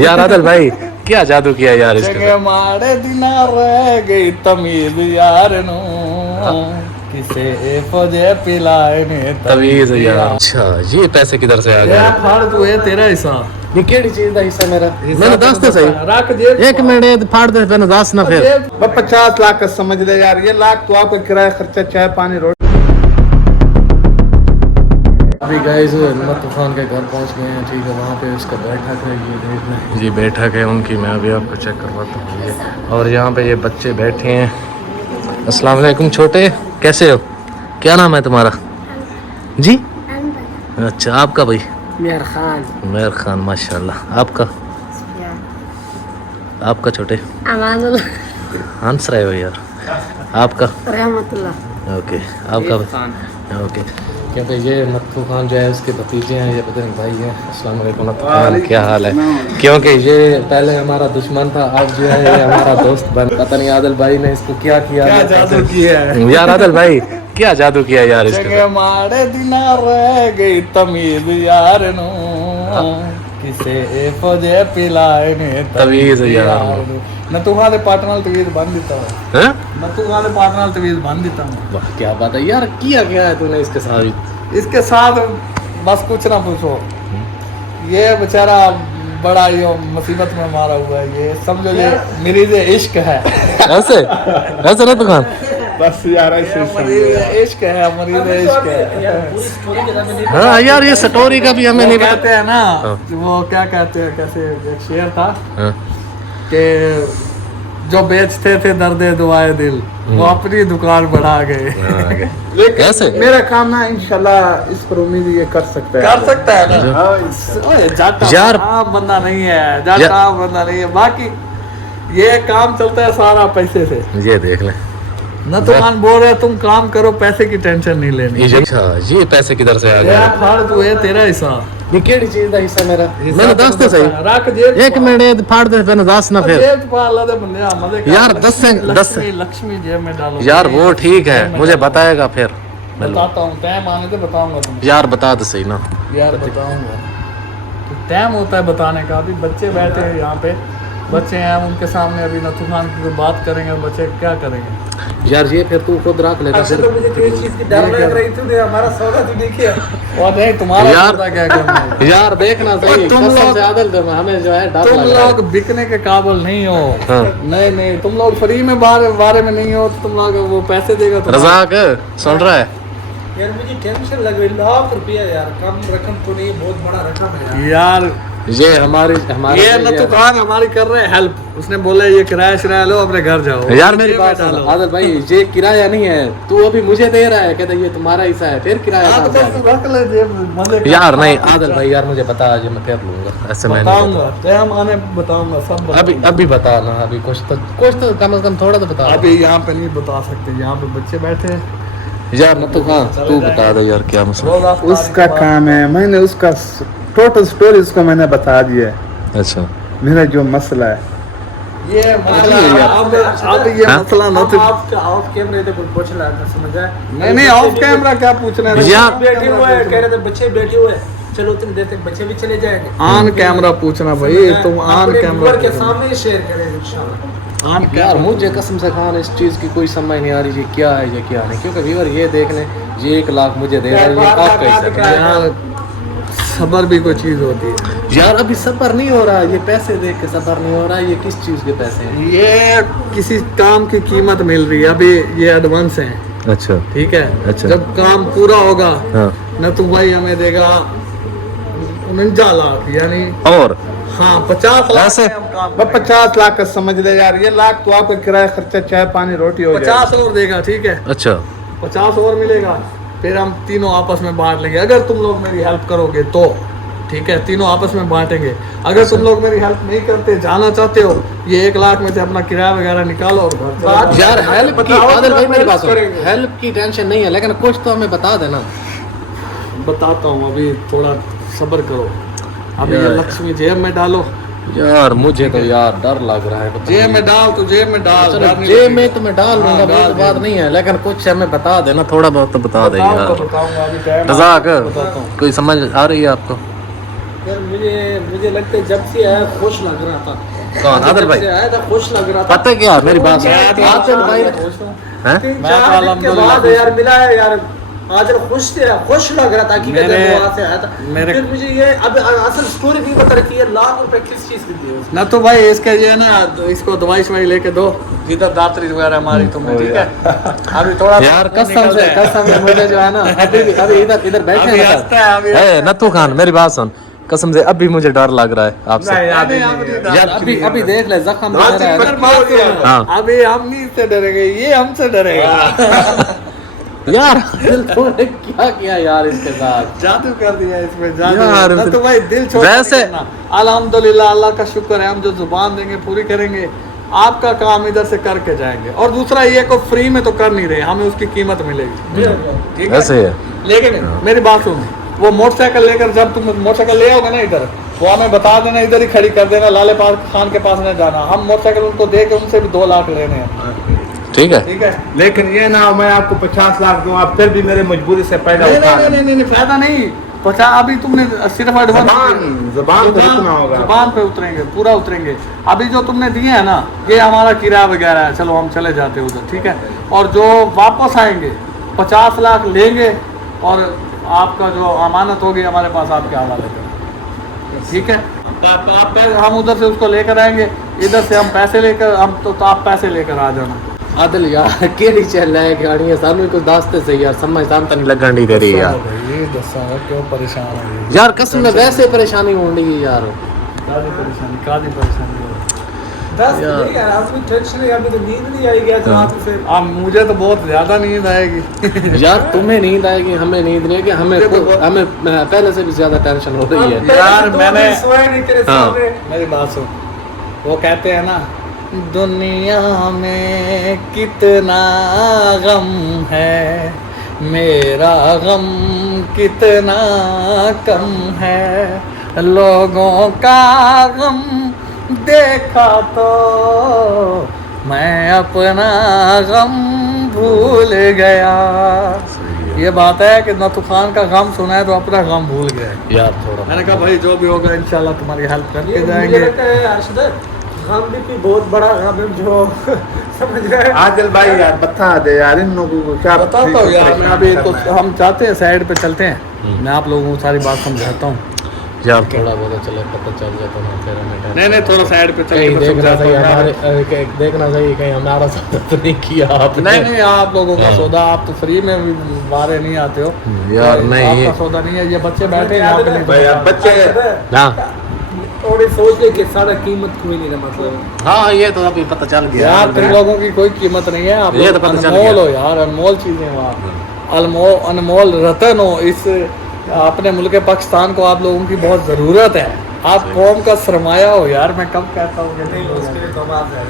यार आदिल भाई क्या जादू किया यार इसके साथ। माड़े दिना रह गई तमीज यार नो किसे फौजे पिलाए ने तमीज यार। अच्छा ये पैसे किधर से आ गए? फाड़ तू है तेरा हिस्सा ये केड़ी चीज का हिस्सा मेरा? मैंने दस तो सही रख जेब एक मिनट फाड़ दे मैंने दस ना फिर 50 लाख का समझ ले यार, ये लाख तो आपका किराया खर्चा चाय पानी रोटी। अभी गाइस हिम्मत तूफान के घर पहुंच गए हैं, ठीक है। वहाँ पे उसका बैठक है, ये देख लें जी बैठक है उनकी। मैं अभी आपको चेक करवाता हूँ ये। और यहाँ पे ये बच्चे बैठे हैं। अस्सलाम वालेकुम छोटे, कैसे हो? क्या नाम है तुम्हारा जी? अच्छा आपका भाई? मेहर खान। मेहर खान माशाल्लाह। आपका छोटे? आंसर है वो यार। आपका? रहमतुल्लाह। ओके आपका? ओके। क्योंकि ये नत्थू खान जो है उसके भतीजे हैं, ये बदन भाई हैं। अस्सलाम वालेकुम नत्थू खान, क्या हाल है? क्योंकि ये पहले हमारा दुश्मन था, अब जो है ये हमारा दोस्त बन। पता नहीं आदिल भाई ने इसको क्या किया, क्या जादू किया है यार आदिल भाई क्या जादू किया यार इसके। माड़े दिना रह गई तमीज यार नो किसे फौजे पिलाए ने तमीज यार। न तुम्हारे पार्टनर तवीज बन देता हूँ, न तुम्हारे पार्टनर तवीज बन देता हूँ। वाह क्या बात है यार, किया क्या है तूने इसके साथ? इसके साथ बस कुछ ना पूछो, ये बेचारा बड़ा ये मुसीबत में मारा हुआ है। ये समझो ये मरीज इश्क है। ऐसे ऐसे ना दुकान बस यार ऐसे मरीज इश्क है, मरीज इश्क है। हाँ यार ये स्टोरी का भी हमें नहीं कहते हैं ना, वो क्या कहते हैं, कैसे एक शेर था कि जो बेचते थे दर्दे दुआए दिल वो अपनी दुकान बढ़ा गए। कैसे? मेरा काम ना इंशाल्लाह इस पर उम्मीद ये कर सकता है ना। यार आम बंदा नहीं है, जाटा आम बंदा नहीं है। बाकी ये काम चलता है सारा पैसे से। ये देख ले न तो मान बोल रहे तुम काम करो, पैसे की टेंशन नहीं लेनी। अच्छा ये पैसे किधर से आ गए? फाड़ तू है तेरा हिस्सा। ये केड़ी चीज का हिस्सा मेरा? मैंने दस तो सही रख जेब एक मिनट फाड़ दे मैंने दस ना फिर जेब पाल दे बंदे मजे यार 10 लक्ष्मी जेब में डालो यार वो ठीक है, मुझे बताएगा फिर बताता हूँ। टाइम आने से बताऊंगा तुम यार बता दे सही ना यार, बताऊंगा। तो टाइम होता है बताने का। अभी बच्चे बैठे हैं यहाँ पे, बच्चे हैं उनके सामने अभी नथु खान की बात करेंगे, बच्चे क्या करेंगे यार? ये फिर तू खुद रख लेगा फिर। तो मुझे किस चीज की डर लग रही थी, हमारा सौदा तो नहीं किया और नहीं तुम्हारा यार सौदा क्या करना। यार देखना सही तुम लोग से आदल दे, हमें जो है डर तुम लग रहा है। लोग बिकने के काबिल नहीं हो। हाँ। नहीं तुम लोग फ्री में बारे में नहीं हो, तो तुम लोग वो पैसे देगा तो रज़ाक सुन रहा है यार? मुझे टेंशन लग रही, लाख रुपया यार, कम रकम तो नहीं, बहुत बड़ा रकम है यार। ये हमारी ये नथु खान हमारी कर रहे हैं हेल्प। उसने बोले ये किराया लो, अपने घर जाओ। यार मेरी बात सुनो आदिल भाई, ये किराया नहीं है, तू अभी मुझे दे रहा है, कहता ये तुम्हारा हिस्सा है, फिर किराया कहाँ से आ गया? रख ले जेब यार नहीं आदिल भाई यार मुझे बता, आज मैं कर लूंगा ऐसे। मैं बताऊंगा, टाइम आने बताऊंगा सब। अभी बता ना, अभी कुछ तो कम से कम थोड़ा तो बता। अभी यहाँ पे नहीं बता सकते, यहाँ पे बच्चे बैठे हैं यार नथु खान तू बता दे यार क्या मसला। उसका काम है, मैंने उसका टोटल स्टोरी उसको मैंने बता दिया है। अच्छा मेरा जो मसला है ये मसला अब ये मसला न तो ऑफ कैमरे तो पूछ रहा था, समझ आया? नहीं ऑफ कैमरा क्या पूछना है यार? बैठे हुए हैं, कह रहे थे बच्चे बैठे हुए हैं, चलो उतनी देर तक बच्चे भी चले जाएंगे। ऑन कैमरा पूछना भाई, तुम ऑन कैमरा के सामने शेयर करें इंशाल्लाह। ऑन यार मुझे कसम से खान इस चीज की कोई समझ नहीं आ रही, ये क्या है ये क्या नहीं। क्योंकि व्यूअर ये देख लें, ये 1 लाख मुझे दे रहा है, ये आप कैसे? यार सबर भी कोई चीज होती है यार। अभी सफर नहीं हो रहा, ये पैसे देख के सफर नहीं हो रहा, ये किस चीज के पैसे हैं? ये किसी काम की कीमत मिल रही है, अभी ये एडवांस है। अच्छा ठीक है, अच्छा। जब काम पूरा होगा हाँ। न तो भाई हमें देगा 49 लाख यानी, और हाँ 50 लाख ऐसे? में हम काम 50 लाख का समझ ले यार, ये लाख तो आपका किराया खर्चा चाय पानी रोटी हो जाए। 50 और देगा, ठीक है अच्छा 50 और मिलेगा, फिर हम तीनों आपस में बांट लेंगे। अगर तुम लोग मेरी हेल्प करोगे तो ठीक है, तीनों आपस में बांटेंगे। अगर तुम लोग मेरी हेल्प नहीं करते, जाना चाहते हो, ये 1 लाख में से अपना किराया वगैरह निकालो और घर चले जाओ। यार हेल्प की आदिल भाई मेरी बात सुन, हेल्प की टेंशन नहीं है, लेकिन कुछ तो हमें बता देना। बताता हूँ, अभी थोड़ा सब्र करो। अभी ये लक्ष्मी जेब में डालो। यार मुझे तो यार डर लग रहा है। जेब में डाल, तो जेब में डाल। चलो जेब में तो मैं डाल लूंगा, बहुत बात नहीं है, लेकिन कुछ हमें बता देना, थोड़ा बहुत तो बता दे यार। बताऊंगा अभी टाइम रज़ाक बताता हूँ। कोई समझ आ रही है आपको? यार मुझे लगता है जब से आया खुश लग रहा था। कौन आदिल भाई? जब से आया था खुश लग रहा था। पता है क्या मेरी बात सुन। आदिल भाई हैं? 3-4 दिन के बाद यार मिला है यार। आदिल खुश लग रहा था कि जब वहाँ से आया था। फिर मुझे ये अब असल स्टोरी भी बता रखी है, लाख रुपए किस चीज की दी ना तो भाई इसके ये ना इसको दवाई शवाई लेके दो जिधर दातरी वगैरह हमारी तुमने, ठीक है? अभी थोड़ा यार कसम से मुझे जो है ना अभी इधर बैठे हैं नत्थू खान, मेरी बात सुन, कसम से अभी मुझे डर लग रहा है आपसे। यार अभी देख ले जख्म अभी हम नहीं इससे डरेंगे, ये हमसे डरेगा। यार तूने क्या किया यार इसके साथ? जादू कर दिया इसमें, जादू यार ना तो भाई दिल छोड़ वैसे अल्हम्दुलिल्लाह, अल्लाह का शुक्र है, हम जो जुबान देंगे पूरी करेंगे, आपका काम इधर से करके जाएंगे। और दूसरा ये को फ्री में तो कर नहीं रहे, हमें उसकी कीमत मिलेगी, ठीक है? ऐसे है। लेकिन मेरी बात सुन, वो मोटरसाइकिल लेकर जब तुम मोटरसाइकिल ले आओगे ना इधर, वो हमें बता देना, इधर ही खड़ी कर देना, लाले खान के पास नहीं जाना। हम मोटरसाइकिल उनको दे के उनसे भी 2 लाख लेने हैं, ठीक है? ठीक है? लेकिन ये ना मैं आपको 50 लाख दूं, आप फिर भी मेरे मजबूरी से पैदा उठा रहे हैं। नहीं फायदा नहीं। 50 अभी तुमने सिर्फ ज़बान पे रुकना होगा, ज़बान पे उतरेंगे, पूरा उतरेंगे। अभी जो तुमने दिए है ना, ये हमारा किराया वगैरह है, चलो हम चले जाते हैं उधर, ठीक है? और जो वापस आएंगे 50 लाख लेंगे और आपका जो अमानत होगी हमारे पास आपके हवाले करें, ठीक है? हम उधर से उसको लेकर आएंगे, इधर से हम पैसे लेकर हम तो आप पैसे लेकर आ जाना। आदिल यार केड़ी चल है गाड़ी सानू कुछ दास्ते से यार समझ तान तन लगन नहीं दे रही यार। ये दसा क्यों परेशान है यार कसम में वैसे परेशानी हो रही है यार। कादी परेशानी दस नहीं यार, आपको टेंशन है, अभी तो नींद नहीं आएगी आज रात से। अब मुझे तो बहुत ज्यादा नींद आएगी। यार तुम्हें नींद आएगी, हमें नींद नहीं आएगी, हमें पहले से भी ज्यादा टेंशन हो रही है यार। मैंने सोया नहीं तेरे सामने। मेरी बात सुन, वो कहते हैं ना, दुनिया में कितना गम है, मेरा गम कितना कम है, लोगों का गम देखा तो मैं अपना गम भूल गया। ये बात है कि ना तूफान का गम सुना है तो अपना गम भूल गया यार थोड़ा। मैंने कहा भाई जो भी होगा इंशाल्लाह तुम्हारी हेल्प करके मुझे जाएंगे। लगता है अर्शद गम भी बहुत बड़ा गम है जो समझ रहे। आदिल भाई यार बता दे यार इन लोगों को क्या बताता हूँ यार। मैं अभी तो हम चाहते हैं साइड पे चलते हैं, मैं आप लोगों को सारी बात समझाता हूँ यार। थोड़ा बहुत चले पता चल जाए तो ना फिर हमें नहीं थोड़ा साइड पे चल कहीं के देखना समझाता चाहिए हूँ यार। हमारे देखना चाहिए कहीं हमारा सौदा तो नहीं किया आपने। नहीं आप लोगों का सौदा, आप तो फ्री में भी बारे नहीं आते हो यार। नहीं आपका सौदा नहीं है, ये बच्चे बैठे हैं यहाँ पे नहीं भाई यार बच्चे हाँ थोड़ी सोच ले कि सारा कीमत कोई नहीं है, मतलब हाँ ये तो अभी पता चल गया यार। तुम लोगों की कोई कीमत नहीं है, आप ये लोग तो पता चल अनमोल गया। हो यार, अनमोल चीजें हो आप, अनमोल रतन हो। इस अपने मुल्क पाकिस्तान को आप लोगों की बहुत ज़रूरत है, आप कौम का सरमाया हो यार। मैं कब कहता हूँ नहीं उसके लिए तो बात है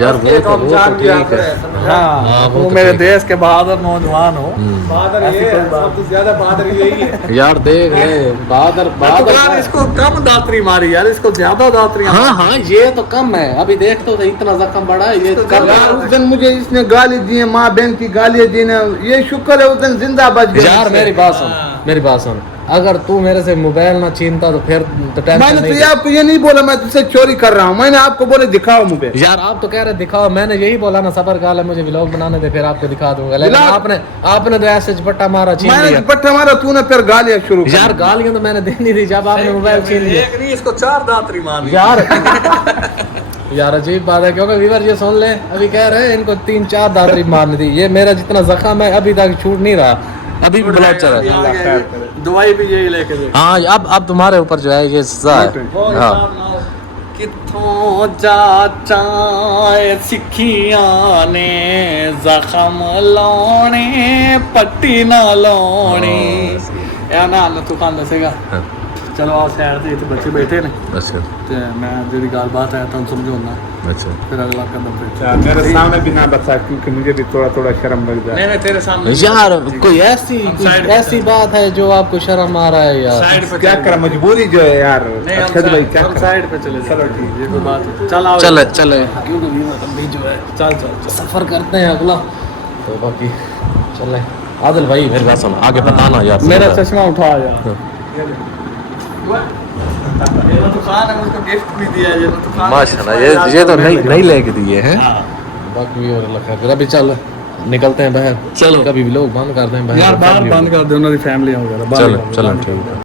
यार। वो तो ठीक है। हाँ वो वो तो मेरे ठीक देश के बहादुर नौजवान हो। बहादुर ऐसी ये कोई है, बात सबसे ज्यादा बहादुर यही है। यार देख ले बहादुर यार इसको कम दातरी मारी यार, इसको ज्यादा दातरी हाँ हाँ ये तो कम है। अभी देख तो इतना जख्म बड़ा है ये कम यार उस दिन मुझे इसने गाली दी है, माँ बहन की गाली दी ने, ये शुक्र है उस दिन जिंदा बच गया। यार मेरी बात सुन, अगर तू मेरे से मोबाइल ना छीनता तो फिर तो टेंशन मैंने नहीं तो आपको ये नहीं बोला मैं तुझसे चोरी कर रहा हूँ, मैंने आपको बोले दिखाओ मोबाइल। यार आप तो कह रहे दिखाओ, मैंने यही बोला ना सबर काल है, मुझे व्लॉग बनाने दे फिर आपको दिखा दूंगा। लेकिन आपने तो ऐसे झपट्टा मारा छीन मैंने लिया। पट्टा मारा, तूने फिर गालियाँ शुरू कर यार गालियां तो मैंने देनी थी जब आपने मोबाइल छीन लिया। एक नहीं इसको 4 दातरी मारी यार यार अजीब बात है क्योंकि व्यूअर ये सुन ले, अभी कह रहे हैं इनको 3-4 दातरी मारनी थी। ये मेरा जितना जख्म है अभी तक छूट नहीं रहा, अभी भी ब्लड चल रहा है। दवाई भी यही लेके दे। हाँ अब तुम्हारे ऊपर जो है ये सजा है। हाँ किथों जा सिखियां ने जख्म लाने पट्टी ना लानी या ना तूफान दसेगा। चलो आओ शहर से इतने बच्चे बैठे ने, अच्छा ते मैं जेडी गाल बात है तो समझो ना, अच्छा फिर अगला कदम फिर मेरे सामने भी ना बता क्योंकि मुझे भी थोड़ा थोड़ा शर्म लग जाए। नहीं तेरे सामने यार कोई ऐसी बात है जो आपको शर्म आ रहा है यार। साइड पे क्या कर मजबूरी जो है यार। नहीं अरशद भाई क्या हम कर? साइड पे चले। चलो ठीक ये कोई बात है। चल आओ चले क्योंकि अभी जो है चल सफर करते हैं अगला तो बाकी चले। आदिल भाई मेरी बात सुनो आगे बताना यार। मेरा चश्मा उठा यार। ये तो खान है, मुझको गिफ्ट भी दिया है, ये तो खान माशाल्लाह, ये तो नहीं लेके दिए हैं। बाकी और अल्लाह खैर करे। अभी चल निकलते हैं बाहर, चलो। कभी भी लोग बंद कर दें बाहर, यार बाहर बंद कर दो, उन्होंने फैमिली वगैरह चलो चलो ठीक है।